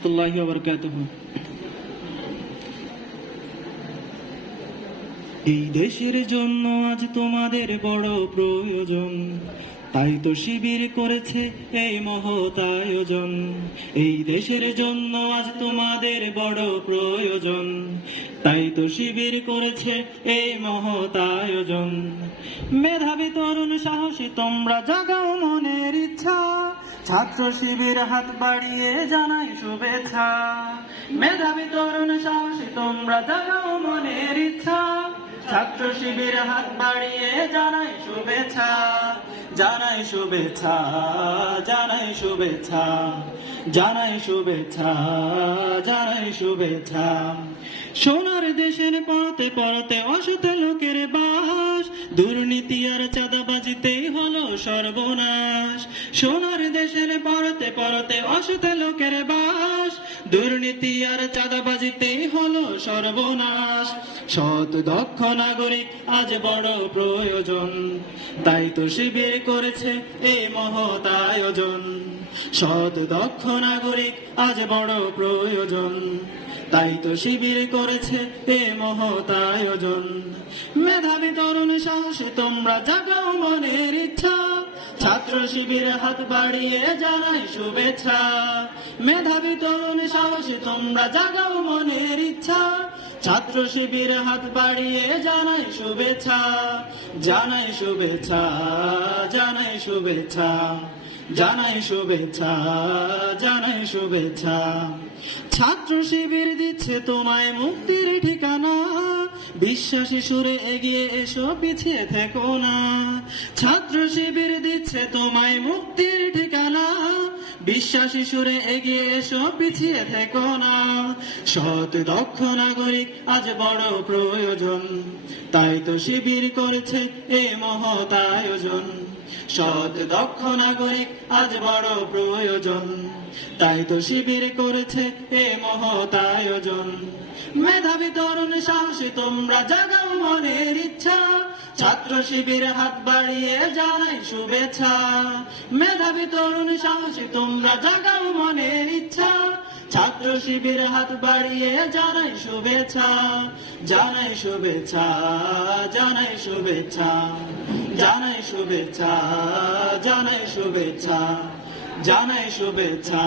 রাহমাতুল্লাহি ওয়া বারাকাতুহু। এই দেশের জন্য আজ তোমাদের বড় প্রয়োজন, তাই তো শিবির করেছে এই মহৎ আয়োজন। এই দেশের জন্য আজ তোমাদের বড় প্রয়োজন, তাই তো শিবির করেছে এই মহৎ আয়োজন। মেধাবী তরুণ সাহসী তোমরা জাগাও মনের ইচ্ছা, ছাত্র শিবির হাত বাড়িয়ে জানাই শুভেচ্ছা। মেধাবী তরুণ সাহসী তোমরা জাগাও মনের ইচ্ছা, ছাত্র শিবির হাত বাড়িয়ে জানাই শুভেচ্ছা। জানাই শুভেচ্ছা, জানাই শুভেচ্ছা, জানাই শুভেচ্ছা, জানাই শুভেচ্ছা। সোনার দেশের পরতে পরতে অসৎ লোকের বাস, দুর্নীতি আর চাঁদাবাজিতেই হলো সর্বনাশ। সোনার দেশের পরতে পরতে অসৎ লোকের বাস, দুর্নীতি আর চাঁদাবাজিতেই হলো সর্বনাশ। সৎ দক্ষ নাগরিক আজ বড় প্রয়োজন, তাই তো শিবির করেছে এই মহৎ আয়োজন। সৎ দক্ষ নাগরিক আজ বড় প্রয়োজন, তাই তো শিবির করেছে এ মহৎ আয়োজন। মেধাবী তরুণ সাহসী তোমরা জাগাও মনের ইচ্ছা, ছাত্র শিবির হাত বাড়িয়ে জানাই শুভেচ্ছা। মেধাবী তরুণ সাহসী তোমরা জাগাও মনের ইচ্ছা, ছাত্র শিবির হাত বাড়িয়ে জানাই শুভেচ্ছা। জানাই শুভেচ্ছা, জানাই শুভেচ্ছা, জানাই শুভেচ্ছা, জানাই শুভেচ্ছা। ছাত্র শিবির দিচ্ছে তোমায় মুক্তির ঠিকানা, বিশ্বাসী সুরে এগিয়ে এসো পিছিয়ে থেকো না। ছাত্র শিবির দিচ্ছে তোমায় মুক্তির ঠিকানা, বিশ্বাসী সুরে এগিয়ে এসো পিছিয়ে থেকো না। সৎ দক্ষ নাগরিক আজ বড় প্রয়োজন, তাই তো শিবির করেছে এ মহৎ আয়োজন। সৎ দক্ষ নাগরিক আজ বড় প্রয়োজন, তাই তো শিবির করেছে এ মহৎ আয়োজন। মেধাবী তরুণ সাহসী তোমরা জাগাও মনের ইচ্ছা, ছাত্র শিবির হাত বাড়িয়ে জানাই শুভেচ্ছা। মেধাবী তরুণ সাহসী তোমরা জাগাও মনের ইচ্ছা, ছাত্র শিবির হাত বাড়িয়ে জানাই শুভেচ্ছা। জানাই শুভেচ্ছা, জানাই শুভেচ্ছা, জানাই শুভেচ্ছা, জানাই শুভেচ্ছা, জানাই শুভেচ্ছা,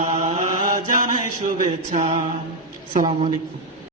জানাই শুভেচ্ছা। আসসালামু আলাইকুম।